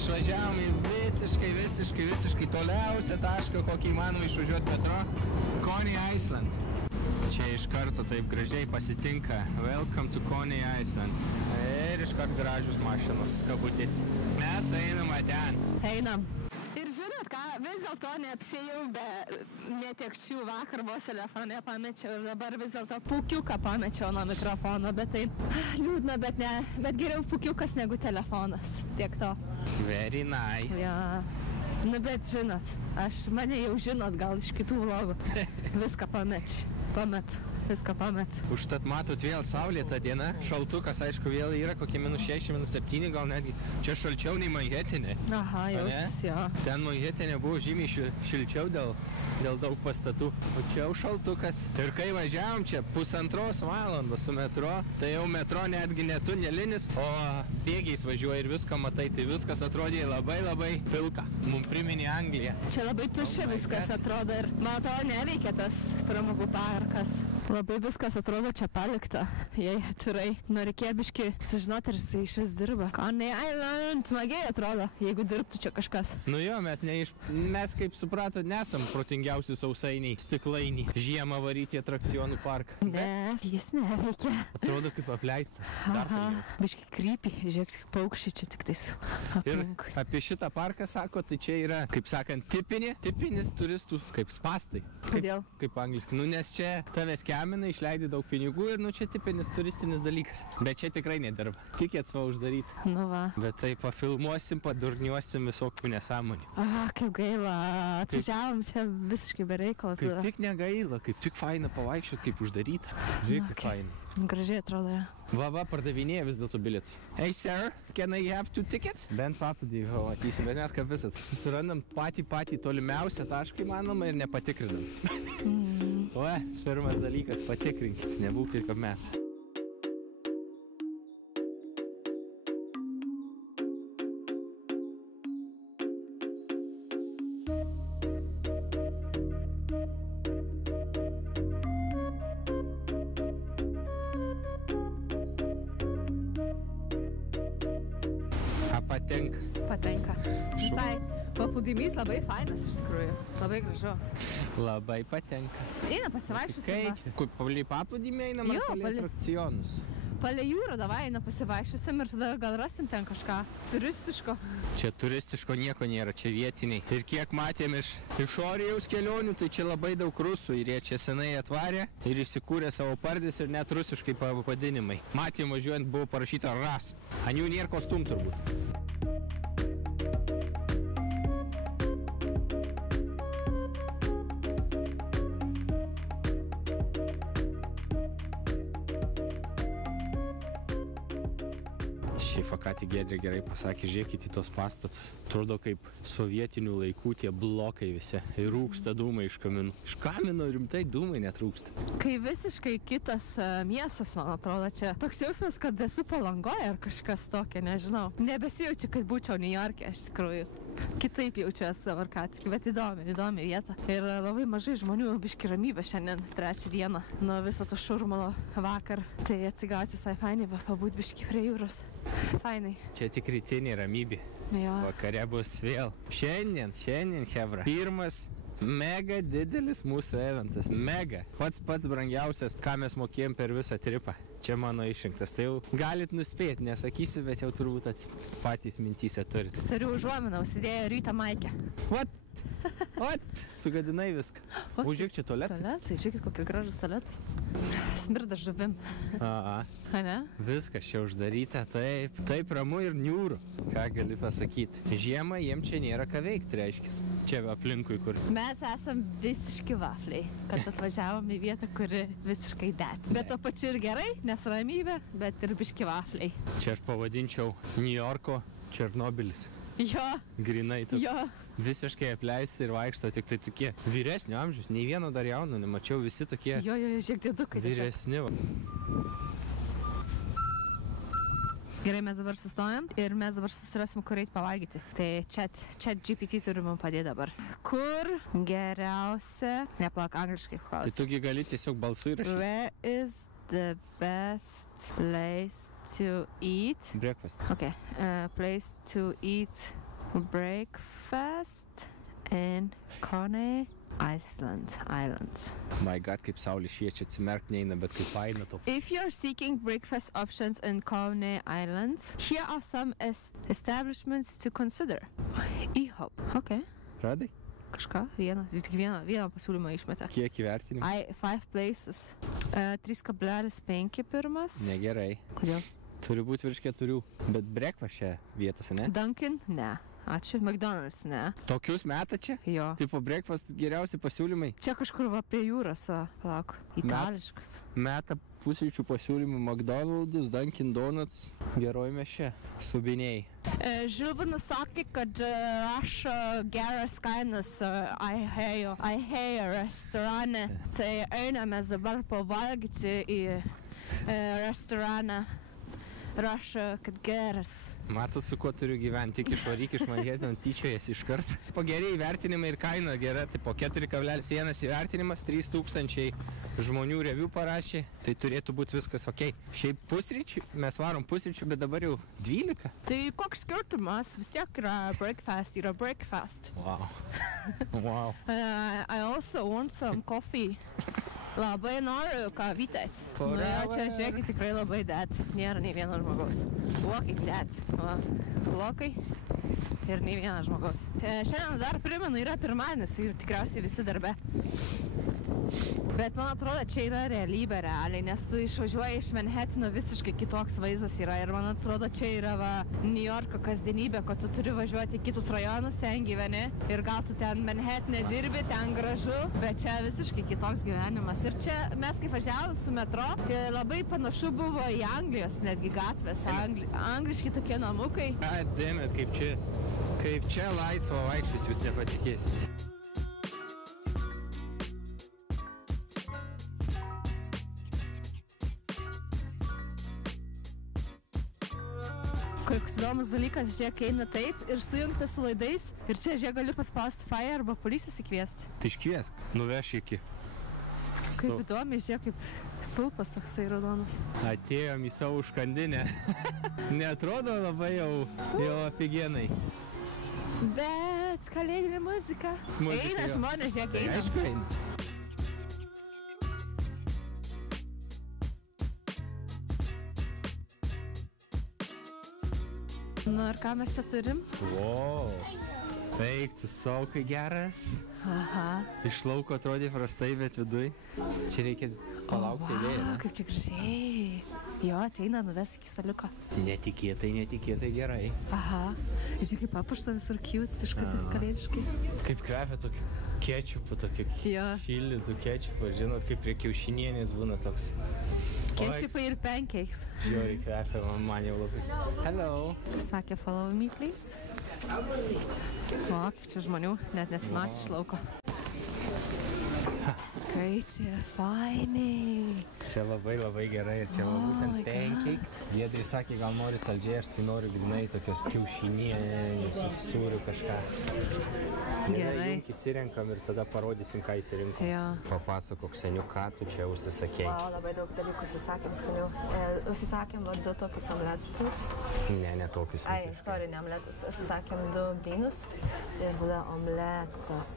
Išvažiavom į visiškai toliausią tašką, kokį įmanoma išvažiuoti metro. Coney Island. Čia iš karto taip gražiai pasitinka. Welcome to Coney Island. Ir iš karto gražius mašinos kabutės. Mes einame ten. Einam. Ir žinot ką, vis dėlto neapsėjau be netekčių. Vakar vos telefone pamečiau ir dabar vis dėlto pukiuką pamečiau nuo mikrofono, bet tai liūdna, bet geriau pukiukas negu telefonas. Tiek to. Very nice. Ja. Nu, bet žinot, mane jau žinot gal iš kitų vlogų. Viską viską pamet. Užtat matot vėl saulėta diena, šaltukas, aišku, vėl yra kokie -6, -7, gal netgi. Čia šalčiau nei Manhetene. Aha, jaučiasi, jo. Ten Manhetene buvo žymiai šilčiau dėl daug pastatų. O čia jau šaltukas. Ir kai važiavom čia 1,5 valandos su metro, tai jau metro netgi ne tunelinis, o bėgiais važiuoja ir viską matai, tai viskas atrodė labai pilka. Mums priminė Angliją. Čia labai tuščia viskas atrodo ir man atrodo neveikia tas pramogų parkas. Labai viskas atrodo čia palikta, jei atvirai. Norėkė biški sužinoti, ar jisai iš vis dirba. Coney Island, smagiai atrodo, jeigu dirbtų čia kažkas. Nu jo, mes kaip supratot, nesam protingiausi sausainiai, stiklainiai, žiemą varyti į atrakcionų parką. Ne, jis neveikia. Atrodo kaip apleistas. Biški krypį, žiūrėk, paukščiai čia tik tais aplinkui. Ir apie šitą parką sako, tai čia yra, kaip sakant, tipinis turistų, kaip spastai. Kodėl? Kaip angliškai. Nu, nes čia tavęs kemina, išleidai daug pinigų ir nu čia tipinis turistinis dalykas. Bet čia tikrai nedirba. Tikėts va uždaryti. Nu va. Bet tai pafilmuosim, padurniuosim visokių nesąmonių. Aha, kaip gaila. Atvažiavom čia visiškai be reikalo. Kaip tik negaila, kaip tik faina pavaikščiot, kaip uždaryta. Žiūrėk, kaip faina. Gražiai atrodo, ja. Va, pardavinėja vis dėlto bilietus. Hey, sir, can I have 2 tickets? Bent paplūdį, atysim, bet mes kaip visat. Susirandam patį tolimiausią tašką įmanomą ir nepatikrinam. Va, pirmas dalykas, patikrinkit, nebūkit kaip mes. Patenka. Visai paplūdimys labai fainas iš tikrųjų. Labai gražu. Labai patenka. Eina pasivaikščiosim. Kur palei paplūdimį einam ar palei atrakcionus? Palei jūrą davai eina pasivaikščiosim ir tada gal rasim ten kažką turistiško. Čia turistiško nieko nėra, čia vietiniai. Ir kiek matėm iš išorėjaus kelionių, tai čia labai daug rusų ir jie čia senai atvarė ir įsikūrė savo pardės ir net rusiškai pavadinimai. Matėm važiuojant buvo parašyta RAS. Ant jų nėra kostum turbūt. Ką tik Giedrė gerai pasakė, žiūrėkit į tos pastatus. Atrodo kaip sovietinių laikų tie blokai visi. Ir rūksta dūmai iš kaminų. Iš kamino rimtai dūmai netrūksta. Kai visiškai kitas miestas, man atrodo, čia toks jausmas, kad esu Palangoje ar kažkas tokio, nežinau. Nebesijaučiu, kad būčiau Niujorke, iš tikrųjų. Kitaip jaučiuosi dabar ką tik, bet įdomi vieta. Ir labai mažai žmonių, biški ramybė šiandien, 3 dieną, nuo viso to šurmulo vakar. Tai atsigauti visai fainai, pabūt biški prie jūros. Fainai. Čia tik rytinė ramybė. Jo. Vakare bus vėl. Šiandien, hebra. Pirmas mega didelis mūsų eventas. Mega. Pats brangiausias, ką mes mokėjom per visą tripą. Čia mano išrinktas. Tai jau galit nuspėti, nesakysiu, bet jau turbūt patys mintyse turit. Turiu užuominą, užsidėjo rytą maikę. Vat, sugadinai viską. Užžiūrėk, čia tualetai. Tualetai, žiūrėkit, kokie gražus tualetai. Smirda žuvim. Ne? Viskas čia uždaryta, taip ramu ir niūru. Ką gali pasakyti? Žiemą jiem čia nėra ką veikti, reiškis. Čia aplinkui, kur. Mes esam visiški vafliai, kad atvažiavom į vietą, kuri visiškai det. Bet to pačiu ir gerai, nes ramybė, bet ir biški vafliai. Čia aš pavadinčiau Niujorko Černobylis. Jo. Grinai toks. Jo. Visiškai apleisti ir vaikšto, tik tai tokie vyresnio amžiaus, nei vieno dar jauno, nemačiau, visi tokie. Jo, žiūrėk, dėdukai. Vyresni. Gerai, mes dabar sustojam ir mes dabar susirasim, kur eit pavalgyti. Tai chat GPT turi man padėti dabar. Kur geriausia, neplak angliškai klausim. Tai tugi gali tiesiog balsu įrašyti. Where is the best place to eat? Breakfast. Okay, place to eat Breakfast in Coney Island. My God, kaip saulė šviečia, atsimerkt neina, bet kaip faina to. If you're seeking breakfast options in Coney Island, here are some establishments to consider. IHOP. Okay. Radai? Kažką, tik vieną pasiūlymą išmetė. Kiek įvertinimų? 5 places. 3,5 pirmas. Negerai. Kodėl? Turi būti virš 4, bet breakfast čia vietose, ne? Dunkin? Ne. Ačiū. McDonald's? Ne. Tokius meta čia? Jo. Tipo breakfast geriausi pasiūlymai? Čia kažkur va prie jūros, palauk. Itališkas. Meta pusryčių pasiūlymų McDonald's, Dunkin Donuts. Gerojame čia. Subiniai. Žilvinas sakė, kad aš geras kainas Aihejo restorane. Tai einame dabar pavalgyti į restoraną. Rašo, kad geras. Matot, su kuo turiu gyventi, tik išvaryk iš Manhattan, tyčiojas iškart. Pagerėjai įvertinimai ir kaina gera, tai po 4,1 įvertinimas, 3000 žmonių review parašė, tai turėtų būti viskas ok. Šiaip pusryčių, mes varom pusryčių, bet dabar jau 12. Tai koks skirtumas, vis tiek yra breakfast. Wow. Wow. I also want some coffee. Labai noriu kavytės. Nu, čia žiūrėkit, tikrai labai dead. Nėra nei vieno žmogaus. Blokai dead. Blokai ir nei vieno žmogaus. Šiandien dar primenu, yra pirmadienis ir tikriausiai visi darbe. Bet man atrodo, čia yra realybė realiai, nes tu išvažiuoji iš Manhattano, visiškai kitoks vaizdas yra. Ir man atrodo, čia yra New Yorko kasdienybė, kad tu turi važiuoti į kitus rajonus, ten gyveni. Ir gal tu ten Manhattane dirbi, ten gražu, bet čia visiškai kitoks gyvenimas. Ir čia mes kaip važiavom su metro, labai panašu buvo į Anglijos netgi gatvės, angliški tokie namukai. Dėmėt, kaip čia laisvo vaikščius, jūs nepatikėsit. Koks įdomus dalykas, žiūrėk, eina taip ir sujungtas su laidais. Ir čia, žiūrėk, galiu paspausti fire arba policiją įsikviesti. Tai iškviesk, nuveš iki. Kaip įdomi, žiūrėk, kaip stulpas toksai raudonas. Atėjom į savo užkandinę. Neatrodo labai jau afigienai. Bet kalėdinė muzika. Eina žmonės, žiūrėk, eina. Tai aišku, eina. Nu, ir ką mes čia turim? Wow. Veiktis saukai geras. Aha. Iš lauko atrodė prastai, bet viduj. Čia reikia palaukti vėją, ne? Kaip čia gražiai. Jo, ateina, nuves iki staliuko. Netikėtai gerai. Aha. Žiūrėk, kaip papušta visur cute, biškutį kalėdiškai. Kaip kvepia tokiu kečupu, tokiu šildytų kečupu. Žinot, kaip prie kiaušinienės būna toks. Kečupai ir pancakes. Žiūrėk, kvepia, man jau labai. Hello. Sakė, follow me, please. O, kiek čia žmonių, net nesimatė iš lauko. Kai čia fainiai. Čia labai gerai ir čia būtent pancakes. Giedri sakė, gal nori saldžiai, aš tai noriu grinai tokios kiaušinienės, su sūriu kažką. Gerai. Junk įsirenkam ir tada parodysim, ką įsirinkom. Jo. Papasakok, seniu, ką tu čia užsisakei. Labai daug dalykų užsisakėm skanių. Užsisakėm 2 tokius omletus. Ne tokius visiškai. Ne omletus. Užsisakėm 2 blynus ir tada omletas.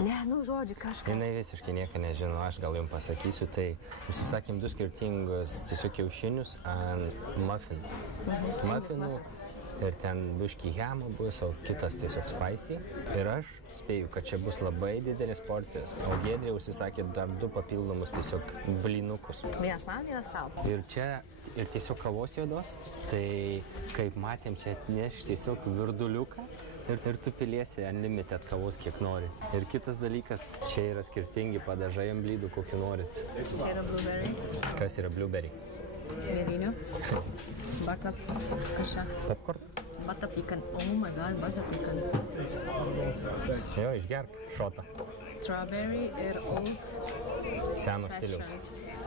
Ne, žodžiu, kažką. Jinai visiškai nieko nežino, aš gal jums pasakysiu, tai užsisakėm 2 skirtingus tiesiog kiaušinius ant muffinų. Ir ten biškį hemo bus, o kitas tiesiog spicy. Ir aš spėju, kad čia bus labai didelis porcijas. O Giedrė užsisakė dar 2 papildomus tiesiog blynukus. Vienas man, vienas tau. Ir čia ir tiesiog kavos juodos. Tai kaip matėm, čia atneš tiesiog virduliuką. Ir tu piliesi unlimited kavos kiek nori. Ir kitas dalykas, čia yra skirtingi padažai ant blydų, kokį norit. Čia yra blueberry. Kas yra blueberry? Mėlynių. Butter. Kas čia? Popcorn? Butter pecan. Oh my god, butter pecan. Jo, išgerk šotą. Strawberry ir old Seno stiliaus.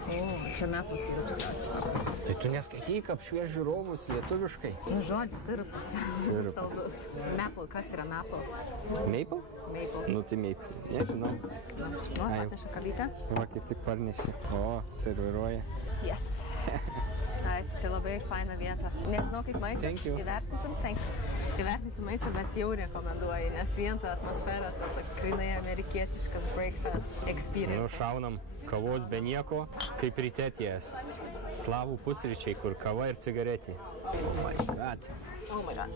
O, čia meplas yra tikriausiai. Tai tu neskaityk apšvies žiūrovus lietuviškai. Nu, žodžiu, sirupas. Sirupas. Saldus. Maple, kas yra maple? Maple? Maple. Nu, tai maple. Nežinau. O, atneša kavytę? Va, kaip tik parnešė. O, serviruoja. Yes. Alright, čia labai faina vieta. Nežinau, kaip maistas. Thank you. Įvertinsim, thanks. Įvertinsim maistą, bet jau rekomenduoju, nes vien ta atmosfera, ta grinai amerikietiškas breakfast experience. Šaunam kavos be nieko, kaip ryte tie slavų pusryčiai, kur kava ir cigaretė. Oh my god. Oh my god.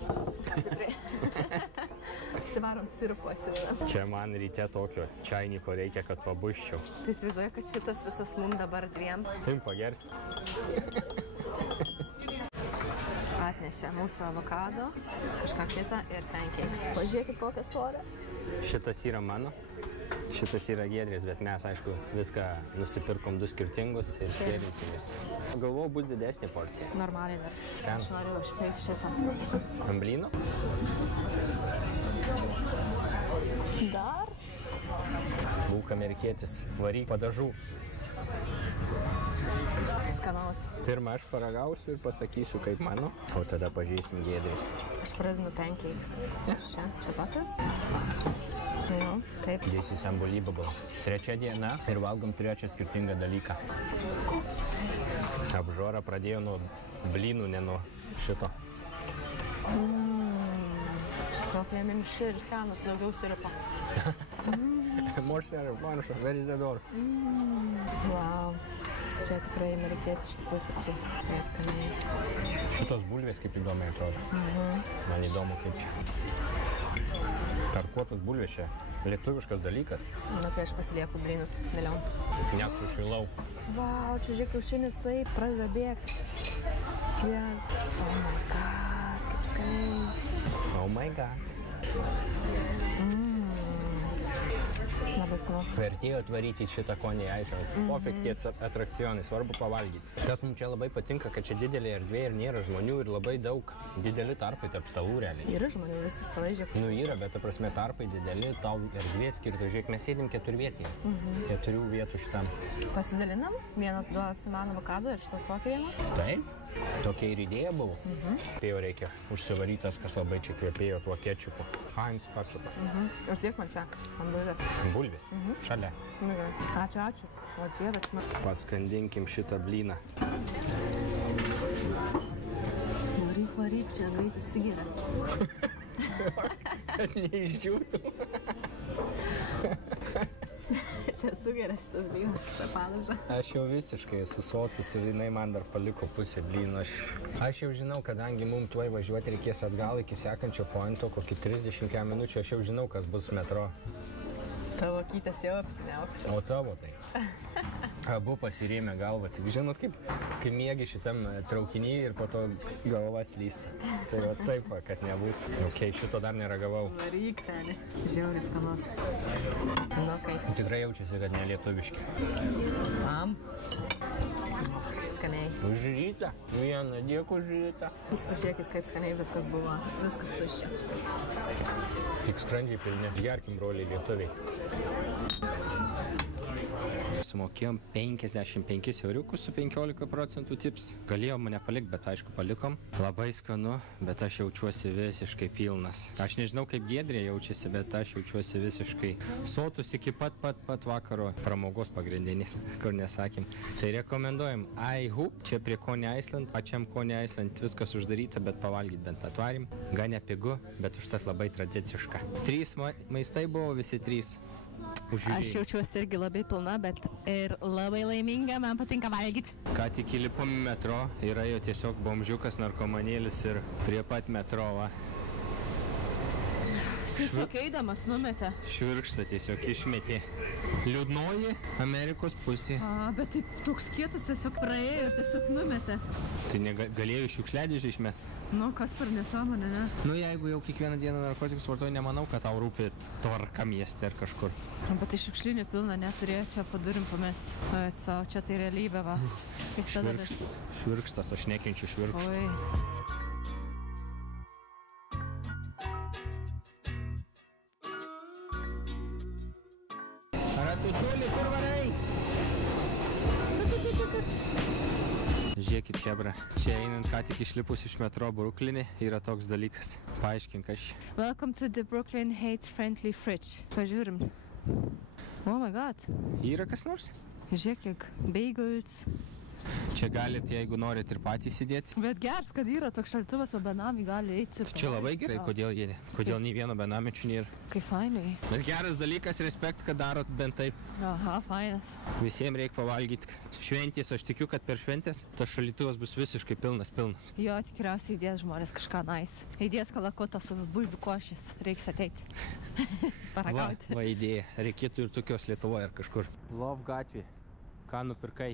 Stipriai. Sivarom sirupo įsidedam. Čia man ryte tokio čainiko reikia, kad pabuščiau. Tu įsivaizduoji, kad šitas visas mum dabar dviem Tim pagersi. atnešė mūsų avokado, kažką kitą ir pancakes. Pažiūrėkit, kokią storę. Šitas yra mano, šitas yra Giedrės, bet mes, aišku, viską nusipirkom 2 skirtingus ir šėrinkimės. Galvojau, bus didesnė porcija. Normaliai dar. Ten. Aš noriu užpilti šitą. Ant blyno? Dar? Būk amerikietis, varyk padažų. Skanaus. Pirmą aš paragausiu ir pasakysiu, kaip mano, o tada pažįsim Giedrės. Aš pradedu pancakes. Čia pat? Nu, kaip? This is unbelievable. 3 diena ir valgom 3 skirtingą dalyką. Apžora pradėjo nuo blynų, ne nuo šito. Kokie minkšti ir skanus, daugiau sirupo. More syrup, where is the door? Wow. Čia tikrai amerikietiški pusryčiai. Neskaniai. Šitos bulvės kaip įdomiai atrodo. Man įdomu kaip čia. Tarkuotos bulvės čia lietuviškas dalykas. Nu, kai aš pasilieku blynus vėliau. Net sušilau. Wow, čia žiūrėk, kiaušinis taip pradeda bėgti. Yes. Oh my god, kaip skaniai. Oh my god. Labai skanu. Vertėjo atvaryti šitą Coney Island. Pofik tie atrakcionai, svarbu pavalgyti. Kas mums čia labai patinka, kad čia didelė erdvė ir nėra žmonių ir labai daug dideli tarpai tarp stalų realiai. Yra žmonių, visi stalai žiūrėk. Nu yra, bet ta prasme tarpai dideli, tau erdvė skirta. Žiūrėk, mes sėdim 4 vietėje. 4 vietų šitam. Pasidalinam, vieną duosim man avokado ir šitą tokį vieną. Taip, tokia ir idėja buvo. Tai jau reikia užsivarytas, kas labai čia kvepėjo tuo kečupu. Heinz ketchupas. Uždėk man čia, ant bulvės. Bulvės. Šalia. Nu, gerai. Ačiū. O dieve, čia man. Paskandinkim šitą blyną. Varyk, čia greit įsigeria. Kad neišdžiūtų. Čia sugeria šitas blynas, šitą padažą. Aš jau visiškai esu sotus ir jinai man dar paliko pusę blyno. Aš jau žinau, kadangi mums tuoj važiuoti reikės atgal iki sekančio pointo, kokį 30 minučių, aš jau žinau, kas bus metro. Tavo kytas jau apsiniauks. O tavo tai. Abu pasirėmė galvą. Tik žinot, kaip miegi šitam traukinį ir po to galva slysta. Tai va taip, kad nebūtų. Ok, šito dar neragavau. Varyk, seni. Žiauriai skanus. Nu, kaip? Tikrai jaučiasi, kad nelietuviški. Mam. Skaniai. Už rytą. Vieną dėkui už rytą. Jūs pažiūrėkit, kaip skaniai viskas buvo. Viskas tuščia. Tik skrandžiai pilni. Gerkim, broliai lietuviai. Sumokėjom 55 euriukus su 15% tips. Galėjau mane palikti, bet aišku palikom. Labai skanu, bet aš jaučiuosi visiškai pilnas. Aš nežinau, kaip Giedrė jaučiasi, bet aš jaučiuosi visiškai sotus iki pat vakaro pramogos pagrindinis, kur nesakėm. Tai rekomenduojam iHoop, čia prie Coney Island, pačiam Coney Island viskas uždaryta, bet pavalgyti bent atvarim. Gan nepigu, bet užtat labai tradiciška. 3 maistai buvo, visi 3. Aš jaučiuosi irgi labai pilna, bet ir labai laiminga, man patinka valgyti. Ką tik įlipom į metro, yra jo tiesiog bomžiukas, narkomanėlis ir prie pat metro, va. Tiesiog eidamas numetė. Švirkštą tiesiog išmetė. Liūdnoji Amerikos pusė. Bet taip toks kietas tiesiog praėjo ir tiesiog numetė. Tai galėjo iš šiukšliadėžę išmesti. Nu, kas per nesąmonę, ne? Nu, jeigu jau kiekvieną dieną narkotikus vartoji, nemanau, kad tau rūpi tvarka mieste ar kažkur. Bet tai šiukšlinį pilną neturėjo, čia padurim pames. Čia tai realybė, va. Kaip tada Švirkštas, aš nekenčiu švirkštą. Oi. Ratutulį, kur varai? Žiūrėkit, chebra, čia einant ką tik išlipus iš metro Brooklyn'e yra toks dalykas. Paaiškink aš. Welcome to the Brooklyn Heights Friendly Fridge. Pažiūrim. Oh my god. Yra kas nors? Žiūrėk, kiek bagels. Čia galit, jeigu norit, ir patys įdėti. Bet geras, kad yra toks šaltuvas, o benami gali eiti. Čia labai gerai, kodėl nei vieno benamio čia nėra. Kaip fainai. Bet geras dalykas, respekt, kad darot bent taip. Aha, fainas. Visiems reikia pavalgyti. Šventės, aš tikiu, kad per šventės tas šaldytuvas bus visiškai pilnas. Jo, tikriausiai įdės žmonės kažką nice. Įdės kalakuto su bulbių košės. Reiks ateiti. Paragauti. Va idėja. Reikėtų ir tokios Lietuvoje ar kažkur. Love gatvė. Ką nupirkai?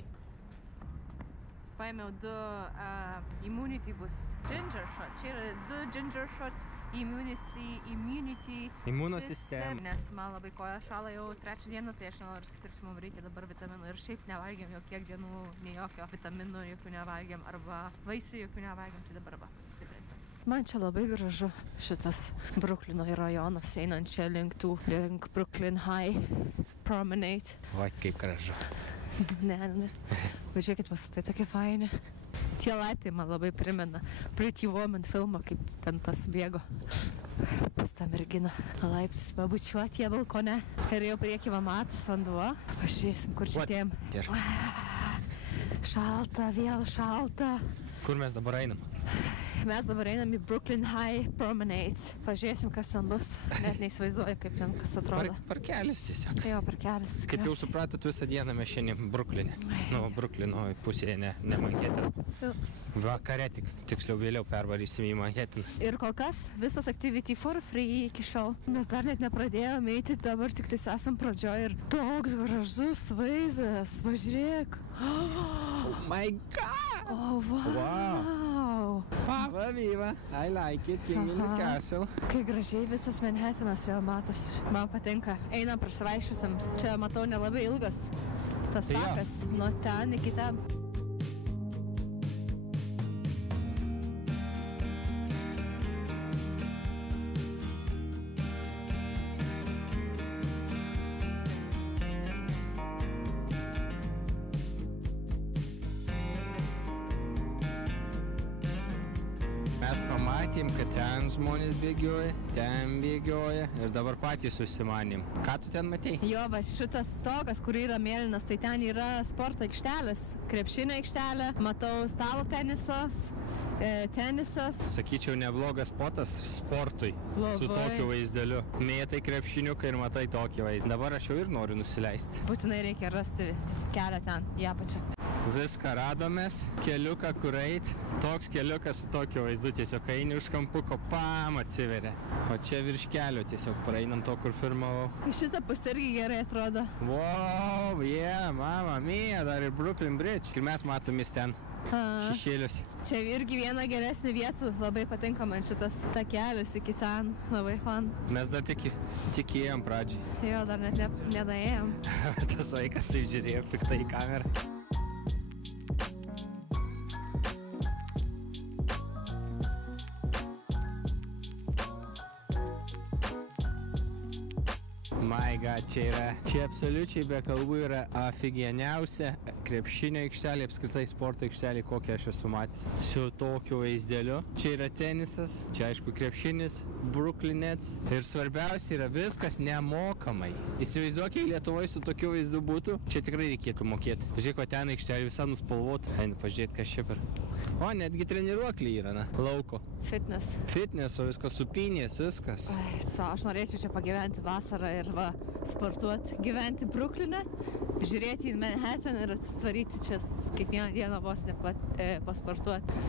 Paėmiau 2 immunity boost. Ginger shot. Čia yra 2 ginger shot immunity Imunosistem. Nes man labai koja šala jau 3 dieną, tai aš nenoriu susirgti, mums reikia dabar vitaminų. Ir šiaip nevalgiam jau kiek dienų, nei jokio vitaminų, jokių nevalgiam, arba vaisių jokių nevalgiam, tai dabar pasisiprinsim. Man čia labai gražu šitas Bruklino rajonas, einant čia link Brooklyn High Promenade. Va, kaip gražu. Ne. Važiuokit, pastatai tokie faini. Tie laiptai man labai primena Pretty Woman filmą, kaip ten tas bėgo pas tą merginą laiptis pabučiuoti jie balkone. Ir jau prieky va matos vanduo. Pažiūrėsim, kur čia tiem. Šalta, vėl šalta. Kur mes dabar einam? Mes dabar einam į Brooklyn High Promenade. Pažiūrėsim, kas ten bus. Net neįsivaizduoju, kaip ten kas atrodo. Parkelis tiesiog. Jo, parkelis. Kaip jau supratot, visą dieną mes šiandien Brooklyn'e. Nu, Brooklyno pusėje, ne Manhattan. Vakare tiksliau vėliau pervarysim į Manhattan. Ir kol kas visos activity for free iki šiol. Mes dar net nepradėjome eiti, dabar tik tais esam pradžioj ir toks gražus vaizdas. Pažiūrėk. Oh my god! Oh, wow! Pava Viva, I like it, King in the Castle. Kai gražiai visas Manhattanas vėl matas. Man patinka. Einam prasivaikščiosim. Čia matau nelabai ilgas tas takas. Nuo ten iki ten. Mes pamatėm, kad ten žmonės bėgioja, ten bėgioja ir dabar patys susimanėm. Ką tu ten matei? Jo, va šitas stogas, kur yra mėlynas, tai ten yra sporto aikštelės, krepšinio aikštelė, matau stalo tenisas. Sakyčiau, neblogas spotas sportui. Labai. Su tokiu vaizdeliu. Mėtai krepšiniuką ir matai tokį vaizdą. Dabar aš jau ir noriu nusileisti. Būtinai reikia rasti kelią ten, į apačią. Viską radomės, keliuką kur eit, toks keliukas su tokiu vaizdu, tiesiog eini už kampuko, pam atsiveria. O čia virš kelio tiesiog praeinam to, kur filmavau. Iš šitą pusę irgi gerai atrodo. Wow, mama mia, dar ir Brooklyn Bridge. Ir mes matomės ten šešėlius. Čia irgi viena geresnė vietų, labai patinka man šitas takelis iki ten, labai fan. Mes dar tik ėjom pradžiai. Jo, dar net nedaėjom. Tas vaikas taip žiūrėjo piktai į kamerą. My God, čia absoliučiai be kalbų yra afigieniausia krepšinio aikštelė, apskritai sporto aikštelė, kokią aš esu matęs. Su tokiu vaizdeliu. Čia yra tenisas, čia aišku krepšinis, Brooklyn Nets. Ir svarbiausia yra viskas nemokamai. Įsivaizduok, jei Lietuvoje su tokiu vaizdu būtų, čia tikrai reikėtų mokėti. Žiūrėk, o ten aikštelė visą nuspalvota. Einu pažiūrėti, kas čia per. O, netgi treniruokliai yra, na, lauko. Fitneso, viskas, supinės, viskas. Aš norėčiau čia pagyventi vasarą ir sportuoti, gyventi Brooklyn'e, žiūrėti į Manhattan ir atsvaryti čia kiekvieną dieną vos pasportuoti.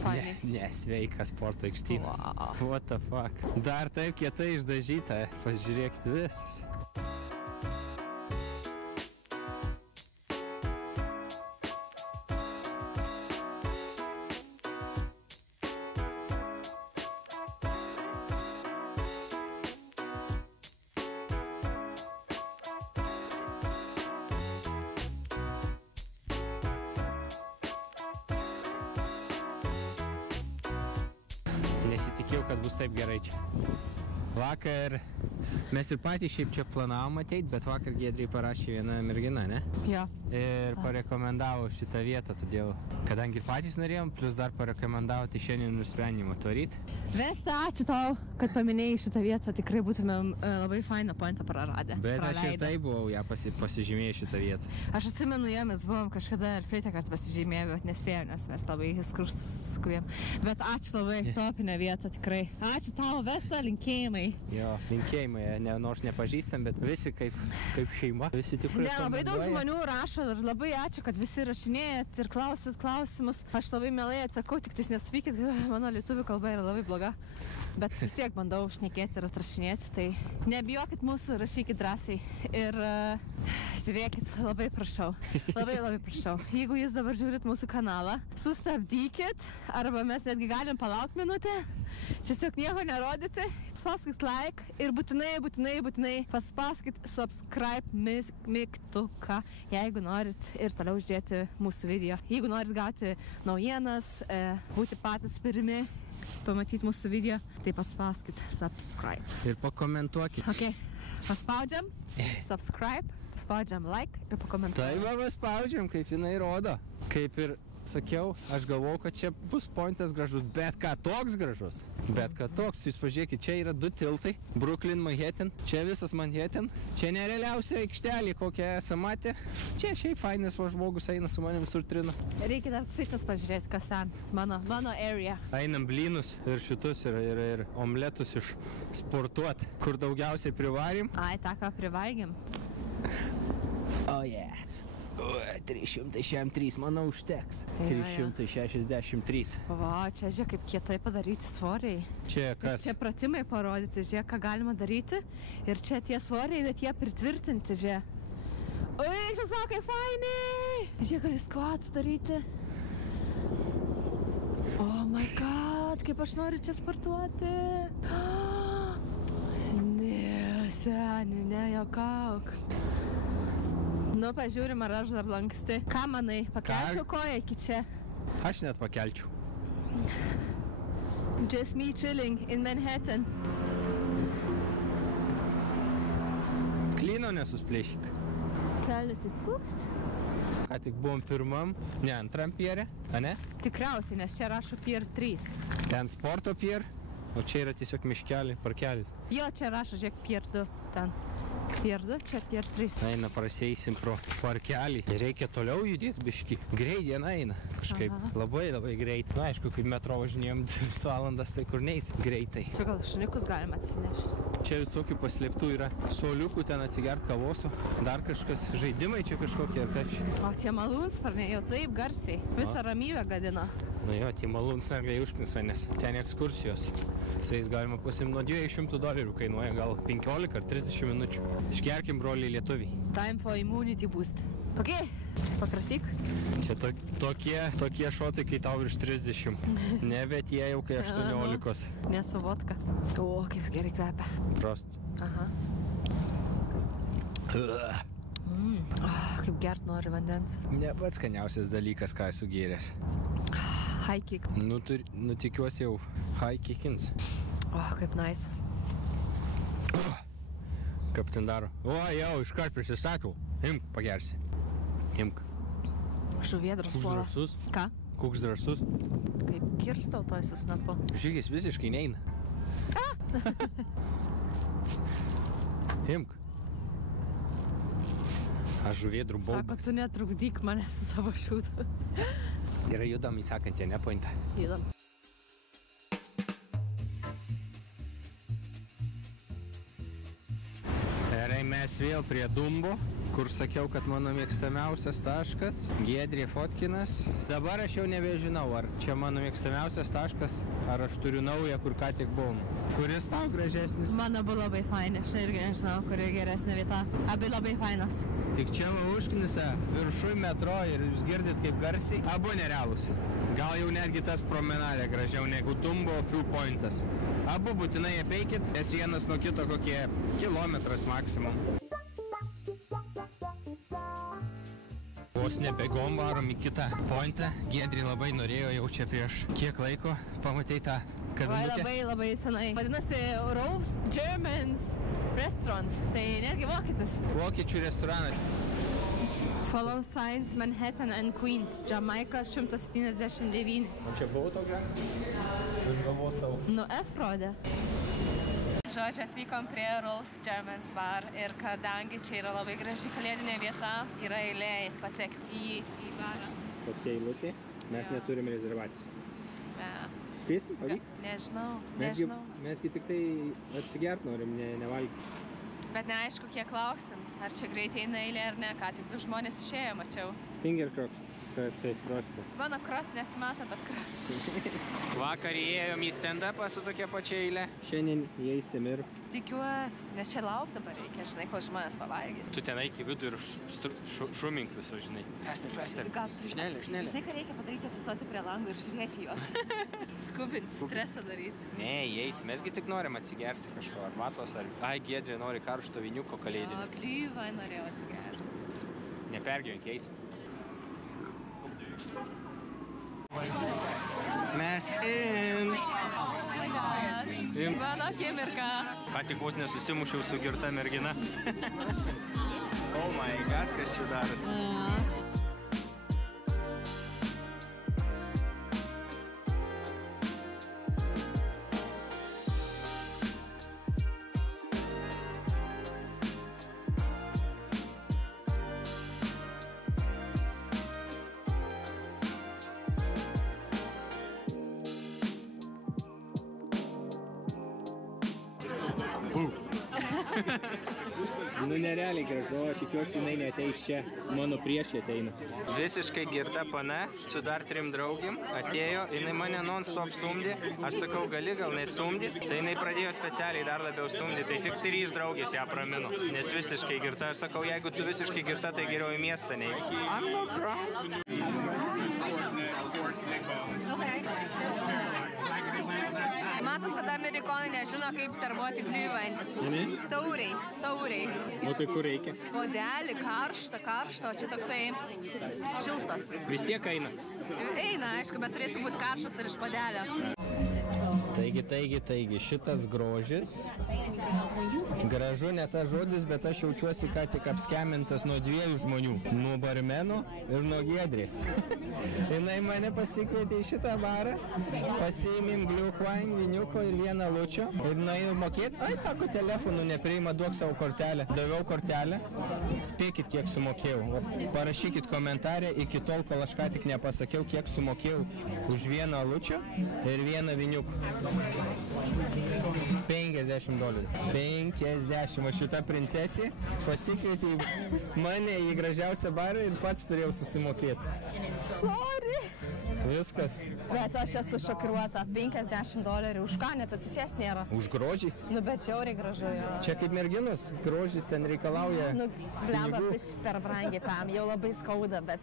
Nesveikas sporto aikštynas. Wow. What the fuck. Dar taip kietai išdažyta, pažiūrėkit visas. Nesitikėjau, kad bus taip gerai čia. Vakar mes ir patys šiaip čia planavom ateit, bet vakar Giedriai parašė viena mergina, ne? Jo. Ir parekomendavo šitą vietą, todėl, kadangi ir patys norėjom, plus dar parekomendavo, tai šiandien nusprendėm atvaryti. Vesta, ačiū tau, kad paminėjai šitą vietą, tikrai būtumėm labai fainą pointą praradę. Bet aš ir tai buvau ją pasižymėjęs šitą vietą. Aš atsimenu, mes buvom kažkada ir praeitą kartą pasižymėję, bet nespėjom, nes mes labai skubėjom. Bet ačiū labai, topinę vietą, tikrai. Ačiū tau, Vesta, linkėjimai. Jo, linkėjimai, nors nepažįstam, bet visi kaip šeima. Visi tikrai labai daug žmonių rašo ir labai ačiū, kad visi rašinėjat ir klausit klausimus. Aš labai mielai atsakau, tik tais nesupykit, mano lietuvių kalba yra labai bloga. Bet vis tiek bandau šnekėti ir atrašinėti, tai nebijokit mūsų, rašykit drąsiai. Ir žiūrėkit, labai prašau, labai prašau. Jeigu jūs dabar žiūrit mūsų kanalą, sustabdykit, arba mes netgi galim palaukti minutę, tiesiog nieko nerodyti, paspauskit like ir būtinai paspauskit subscribe mygtuką, jeigu norit ir toliau žiūrėti mūsų video. Jeigu norit gauti naujienas, būti patys pirmi, pamatyti mūsų video, tai paspauskit subscribe. Ir pakomentuokit. Ok, paspaudžiam subscribe, paspaudžiam like ir pakomentuojam. Tai paspaudžiam, kaip jinai rodo. Kaip ir sakiau, aš galvojau, kad čia bus pointas gražus, bet ką toks gražus. Bet ką toks, jūs pažiūrėkit, čia yra 2 tiltai, Brooklyn, Manhattan, čia visas Manhattan, čia nerealiausia aikštelė, kokią esame matę. Čia šiaip fainas žmogus eina su manim visur trinas. Reikia dar fitas pažiūrėti, kas ten, mano area. Einam blynus ir šitus ir omletus išsportuot, kur daugiausiai privarim. Ai, tą ką privalgėm. Oh yeah. 363, manau, užteks. 363. Va, čia žiūrėk, kaip kietai padaryti svoriai. Čia kas? Čia pratimai parodyti, žiūrėk, ką galima daryti. Ir čia tie svoriai, bet jie pritvirtinti, žiūrėk. Ui, čia sako, kaip fainiai! Žiūrėk, gali squats daryti. Oh my god, kaip aš noriu čia sportuoti. Ne, seni, nejuokauk. Nu, pažiūrim, ar aš dar lanksti. Ką manai, pakelčiau koją iki čia? Aš net pakelčiau. Just me chilling in Manhattan. Klyno nesusplėšyk. Kelią tik pupt. Ką tik buvom pirmam, ne antram piere, a ne? Tikriausiai, nes čia rašo Pier 3. Ten sporto pier, o čia yra tiesiog miškelį, parkelis. Jo, čia rašo, žiūrėk, Pier 2 ten. Pier 2, čia Pier 3. Eina, praseisim pro parkelį. Reikia toliau judėti biškį. Greit diena eina. Kažkaip labai greit. Na, aišku, kaip metro važinėjom 2 valandas, tai kur neis greitai. Čia gal šuniukus galima atsinešti. Čia visokių paslėptų yra. Suoliukų ten atsigert kavos, dar kažkas. Žaidimai čia kažkokie ir kas čia. O tie malūnsparniai jau taip garsiai. Visą ramybę gadina. Nu jo, tie malūnsparniai užknisa, nes ten ekskursijos. Su jais galima pasimti nuo $200 kainuoja, gal 15 ar 30 minučių. Išgerkim, broliai lietuviai. Time for immunity boost. Ok, pakratyk. Čia tokie šotai, kai tau virš 30. Ne, bet jie jau kai 18. Nesu vodka. O, kaip gerai kvepia. Prost. Aha. Kaip gert nori vandens. Ne pats skaniausias dalykas, ką esu gėręs. High kick. Nu, tikiuosi jau high kickins. O, kaip nice. Kaip ten daro. O, jau, iškart prisistatau. Imk, pagersi. Imk. Žuvėdras puola. Koks drąsus? Ką? Koks drąsus? Kaip kirstau toj su snapu. Žygis visiškai neina. Imk. Aš žuvėdrų baubas. Sako, tu netrukdyk mane su savo šūdu. Gerai, judam į sekantį, ne pointą. Judam. Gerai, mes vėl prie Dumbo, kur sakiau, kad mano mėgstamiausias taškas. Giedrė fotkinas. Dabar aš jau nebežinau, ar čia mano mėgstamiausias taškas, ar aš turiu naują, kur ką tik buvom. Kuris tau gražesnis? Mano buvo labai fainė, aš irgi nežinau, kuri geresnė vieta. Abi labai fainas. Tik čia užknisa viršui metro ir jūs girdit kaip garsiai. Abu nerealūs. Gal jau netgi tas promenadė gražiau negu Dumbo View Pointas. Abu būtinai apeikit, nes vienas nuo kito kokie kilometras maksimum. Vos nebėgom varom į kitą pointą. Giedrė labai norėjo jau čia prieš kiek laiko. Pamatei tą Labai, labai senai. Vadinasi Rolf's Germans Restaurant. Tai netgi vokietis. Vokiečių restoranas. Follow signs Manhattan and Queens. Jamaica 179. O čia buvo tokia? Iš galvos tavo. Nu, F rodė. Žodžiu, atvykom prie Rolf's Germans bar ir kadangi čia yra labai graži kalėdinė vieta, yra eilė patekti į barą. Kokia eilutė? Mes neturim rezervacijos. Ne. Spėsim, pavyks? Nežinau. Mesgi tik tai atsigert norim, nevalgyti. Bet neaišku, kiek lauksim. Ar čia greitai eina eilė ar ne, ką tik 2 žmonės išėjo, mačiau. Finger cross. Taip, krostė. Mano cross nesimato, bet krostė. Vakar įėjom į stand-upą su tokia pačia eilė. Šiandien įeisim ir... Tikiuosi, nes čia lauk dabar reikia, žinai, kol žmonės pavalgys. Tu ten eik į vidų ir šumink viso, žinai. Faster. Žinelė. Žinai, ką reikia padaryti, atsistoti prie lango ir žiūrėti juos. Skubinti, stresą daryti. Ne, įeisim. Mesgi tik norim atsigerti kažko, ar vatos, ar... Ai, Giedrė nori karšto viniuko kalėdinio. O, Glyvai norėjau atsigerti. Nepergyvenk, eisim. Mes in. Mano akimirka. Ką tik vos nesusimušiau su girta mergina. Oh my god, kas čia darosi. Nu nerealiai gražu, tikiuosi jinai neateis čia, mano priešė ateina. Visiškai girta pana, su dar 3 draugim, atėjo, jinai mane non-stop stumdė, aš sakau, gali gal nestumdyti, tai jinai pradėjo specialiai dar labiau stumdyti, tai tik 3 draugės ją pramino, nes visiškai girta, aš sakau, jeigu tu visiškai girta, tai geriau į miestą nei. I'm not drunk. Matos, kad amerikonai nežino, kaip servuoti Glühwein. Tauriai. O tai kur reikia? Puodelį, karštą, o čia toksai šiltas. Vis tiek eina. Eina, aišku, bet turėtų būti karštas ir iš puodelio. Taigi, šitas grožis. Gražu ne tas žodis, bet aš jaučiuosi ką tik apskemintas nuo 2 žmonių. Nuo barmeno ir nuo Giedrės. Jinai mane pasikvietė į šitą barą, pasiėmėm Glühwein, viniuko ir 1 alučio. Ir nuėjau mokėti. Ai, sako, telefonu nepriima, duok savo kortelę. Daviau kortelę. Spėkit, kiek sumokėjau. Parašykit komentarę iki tol, kol aš ką tik nepasakiau, kiek sumokėjau už 1 alučio ir 1 viniuko. $50. 50. O šita princesė pasikvietė mane į gražiausią barą ir pats turėjau susimokėti. Sorry. Viskas. Bet aš esu šokiruota. $50. Už ką net atsisės nėra? Už grožį? Nu, bet žiauriai gražu jo. Čia kaip merginos, grožis ten reikalauja. Nu, blemba, per brangiai pam, jau labai skauda, bet...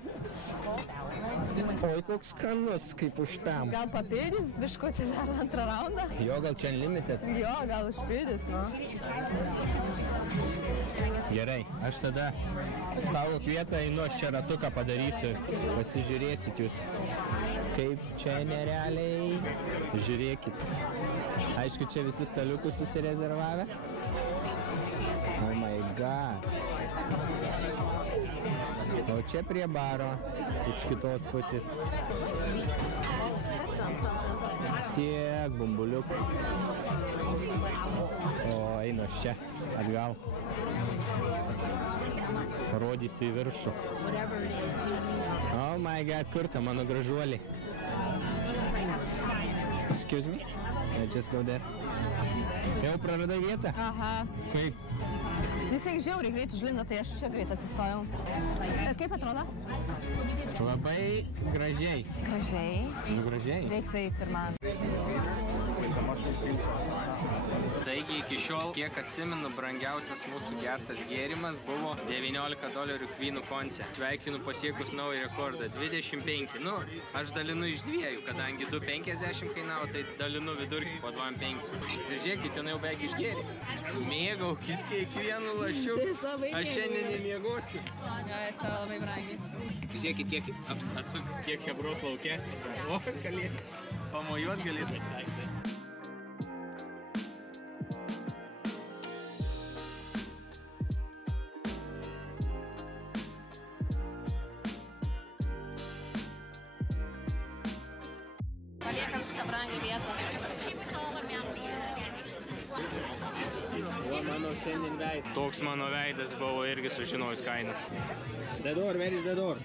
Oi, koks skanus, kaip užpem. Gal papildys biškutį dar 2 raundą? Jo, gal čia unlimited. Jo, gal užpildys, nu. Gerai, aš tada savo kvietą einu, aš čia ratuką padarysiu. Pasižiūrėsit jūs, kaip čia nerealiai. Žiūrėkit. Aišku, čia visi staliukus susirezervavę. Oh my god. O čia prie baro, iš kitos pusės. Tiek bumbuliukų. O, einu aš čia, atgal. Parodysiu į viršų. Oh my god, kur ta mano gražuolė? Excuse me? I just go there. Jau praradai vietą? Aha. Kaip? Jūs eik žiauriai greit užlindo, tai aš čia greit atsistojau. Kaip atrodo? Labai gražiai. Gražiai? Nu, gražiai. Reiks eit ir man. Taigi iki šiol, kiek atsimenu, brangiausias mūsų gertas gėrimas buvo $19 kvynų konce. Sveikinu pasiekus naują rekordą, 25. Nu, aš dalinu iš 2, kadangi 2,50 kainavo, tai dalinu vidurkį po 2,5. Ir žiūrėkit, ten jau beveik išgėrė. Mėgaukis kiekvienu lašiu. Aš šiandien nemiegosiu. Jo, labai brangiai. Žiūrėkit, kiek hebros laukės. O, galėtų. Pamojuot galėtų. paliekam šitą brangią vietą. O mano šiandien veidas. Toks mano veidas buvo irgi sužinojus kainas. The door, where is the door?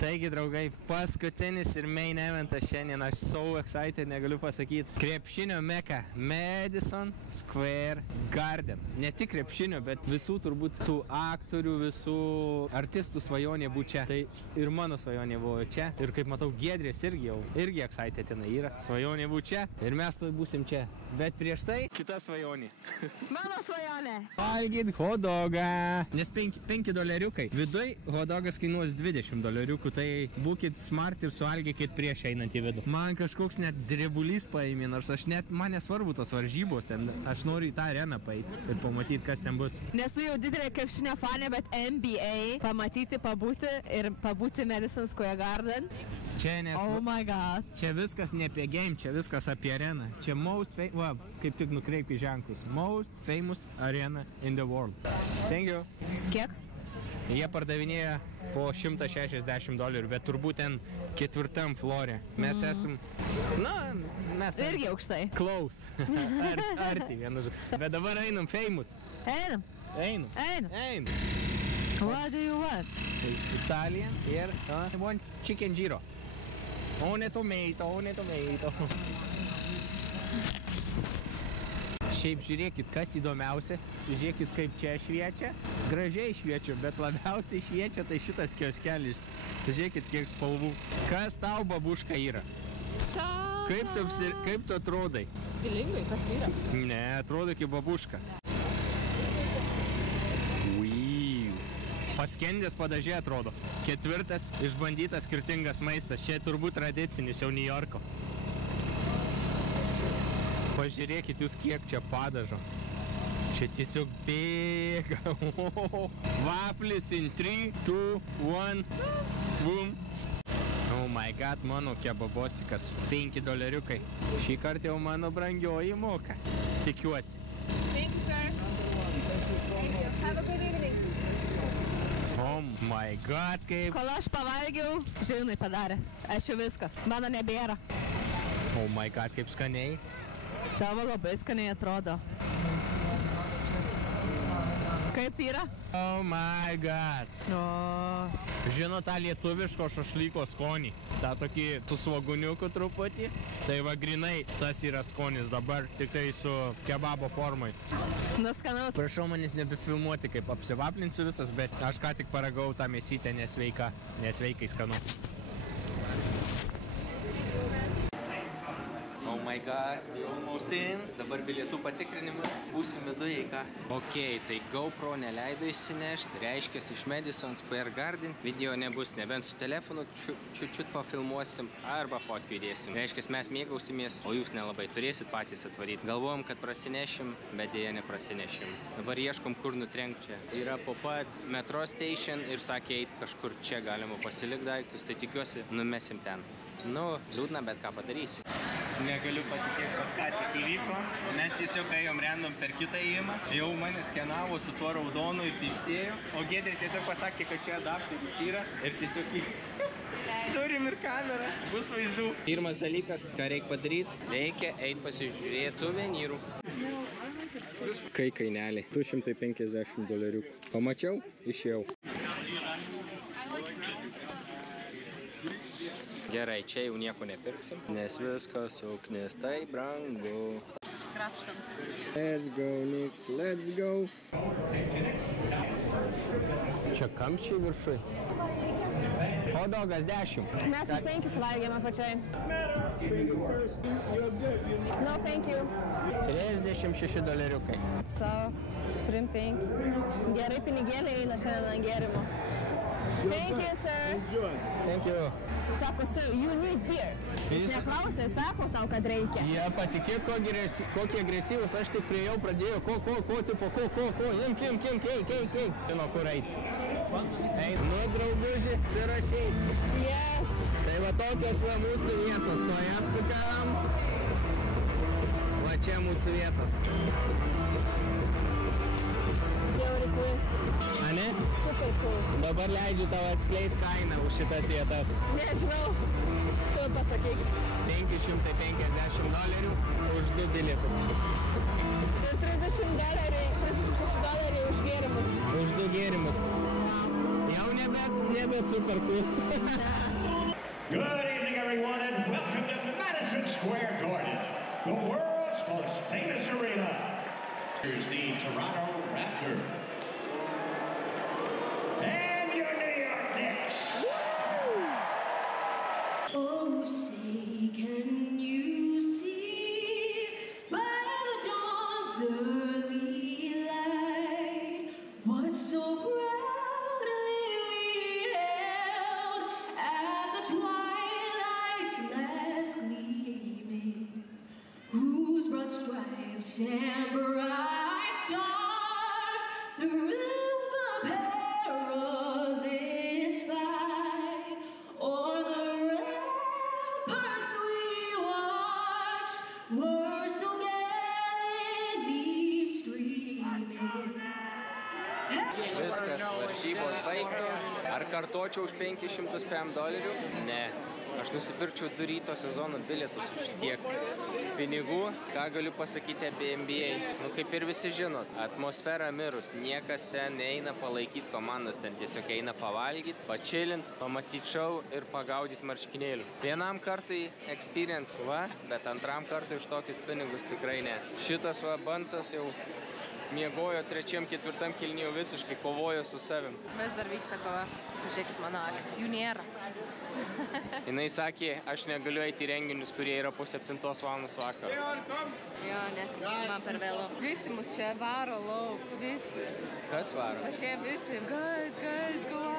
Taigi, draugai, paskutinis ir main eventas šiandien, aš so excited, negaliu pasakyti. Krepšinio meka, Madison Square Garden. Ne tik krepšinio, bet visų turbūt tų aktorių, visų artistų svajonė būti čia. Tai ir mano svajonė buvo čia. Ir kaip matau, Giedrės irgi excited tenai yra. Svajonė būti čia ir mes tuoj būsim čia. Bet prieš tai kita svajonė. Mano svajonė. Valgyt hotdogą. Nes $5. Viduj hotdogas kainuos $20. Tai būkit smart ir suvalgykit prieš einant į vidų. Man kažkoks net drebulys paėmė, nors man nesvarbu tos varžybos ten. Aš noriu į tą areną paeiti ir pamatyti, kas ten bus. Nesu jau didelė krepšinio fanė, bet NBA pamatyti, pabūti Madison Square Garden. Čia Oh my god. Čia viskas ne apie game, čia viskas apie areną. Čia kaip tik nukreipi ženklus. Most famous arena in the world. Thank you. Kiek? Jie pardavinėja po $160, bet turbūt ten 4. flore. Mes esam... mes... Irgi aukštai. Close. Arti vienu žodžiu. Bet dabar einam famous. Einam. What do you want? Italian ir one chicken gyro. One tomato. Šiaip žiūrėkit, kas įdomiausia, žiūrėkit, kaip čia šviečia. Gražiai šviečia, bet labiausiai šviečia tai šitas kioskelis. Žiūrėkit, kiek spalvų. Kas tau babuška yra? Kaip tu atrodai? Stilingai, kas tai yra? Ne, atrodo kaip babuška. Paskendęs padažė atrodo. 4. išbandytas skirtingas maistas. Čia turbūt tradicinis jau New Yorko. Pažiūrėkit jūs, kiek čia padažo. Čia tiesiog bėga. Vaflis in 3, 2, 1. Boom. Oh my god, mano kebabosikas. $5. Šį kartą jau mano brangioji moka. Tikiuosi. Thank you, sir. Thank you. Have a good evening. Oh my god, kaip... Kol aš pavalgiau, žinai padarė. Aš jau viskas. Mano nebėra. Oh my god, kaip skaniai. Tavo labai skaniai atrodo. Kaip yra? Oh my god. Žinot tą lietuviško šašlyko skonį. tą tokį su svoguniuku truputį. Tai va grinai tas yra skonis dabar, tik tai su kebabo formai. Nuskanaus. Prašau manis nebefilmuoti, kaip apsivaplinsiu visas, bet aš ką tik paragau tą mėsytę nesveikai skanu. Oh my god, we almost in. Dabar bilietų patikrinimas. Būsim viduje, ką? Ok, tai GoPro neleido išsinešti. Reiškia, iš Madison Square Garden video nebus, nebent su telefonu čiut pafilmuosim arba fotkių įdėsim. Reiškia, mes mėgausimės, o jūs nelabai turėsit patys atvaryti. Galvojom, kad prasinešim, bet dėja neprasinešim. Dabar ieškom, kur nutrenkt čia. Yra po pat metro station ir sakė, eit kažkur čia galima pasilikti daiktus, tai tikiuosi numesim ten. Nu, liūdna, bet ką padarysi. Negaliu patikėti, pas ką tik įvyko. Mes tiesiog ėjom random per kitą įėjimą. Jau mane skenavo su tuo raudonu ir pypsėjo. O Giedrė tiesiog pasakė, kad čia adapteris yra. Ir tiesiog turim ir kamerą. Bus vaizdų. Pirmas dalykas, ką reikia padaryti, reikia eiti pasižiūrėti suvenyrų. Kai kaineliai. $250. Pamačiau, išėjau. Gerai, čia jau nieko nepirksim, nes viskas uknistai brangu. Skrapštam. Let's go, Niks, let's go. Čia kamščiai viršui. Hotdogas 10. Mes už 5 valgėme pačiai. No, thank you. $36. So, turim 5. Gerai pinigėliai eina šiandien ant gėrimo. Thank you, sir. Thank you. Sako, sir, you need beer. Jis neklausė, sako tau, kad reikia. Jie patikėk, kokie agresyvus, aš tik prie jau pradėjau, kim, kei. Žino, kur eiti. Nu, drauguži, sirašiai. Yes. Tai va tokios va mūsų vietos, to apsukam. Va čia mūsų vietos. Žiauri cool. Ane? Super cool. Dabar leidžiu tau atskleist kainą už šitas vietas. Nežinau, tu pasakyk. $750 už 2 bilietus. Ir $36 už gėrimus. Už 2 gėrimus. Jau nebe super cool. Good evening, everyone, and welcome to Madison Square Garden, the world's most famous arena. Here's the Toronto Raptors. And your New York Knicks. Oh, say, can you see by the dawn's early light what so proudly we held at the twilight's last gleaming, whose broad stripes and bright stars through the perilous fight o'er the ramparts we watched were so gallantly streaming. Viskas, varžybos baigtos. Ar kartočiau už $500? Ne. Aš nusipirkčiau 2 ryto sezono bilietus už tiek pinigų. Ką galiu pasakyti apie NBA? Kaip ir visi žinot, atmosfera mirus. Niekas ten neina palaikyti komandos, ten tiesiog eina pavalgyti, pačilint, pamatyti šou ir pagaudyti marškinėlių. Vienam kartui experience, bet antram kartui už tokius pinigus tikrai ne. Šitas Bansas jau miegojo 3-4 kilny, jau visiškai kovojo su savim. Vis dar vyksta kova. Žiūrėkit mano akis, jų nėra. Jinai sakė, aš negaliu eiti į renginius, kurie yra po 7 valandos vakaro. Jo, nes man per vėlu. Visi mus čia varo lauk, visi. Kas varo? Aš jie visi, guys, go on.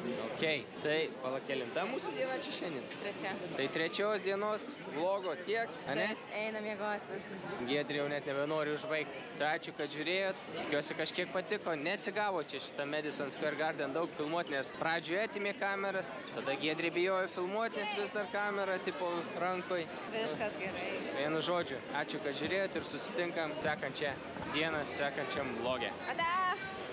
Ok, tai palakelinta mūsų diena čia šiandien. Trečia. Tai 3 dienos vlogo tiek, ane? Einam miegoti viskas. Giedrė jau net nebenori užbaigti. Tai ačiū, kad žiūrėjot. Tikiuosi kažkiek patiko. Nesigavo čia šitą Madison Square Garden daug filmuoti, nes pradžioje atimė kameras. Tada Giedrė bijojo filmuoti, nes vis dar kamera tipo rankoj. Viskas gerai. Vienu žodžiu, ačiū, kad žiūrėjot ir susitinkam sekančią dieną, sekančiam vloge. Ate!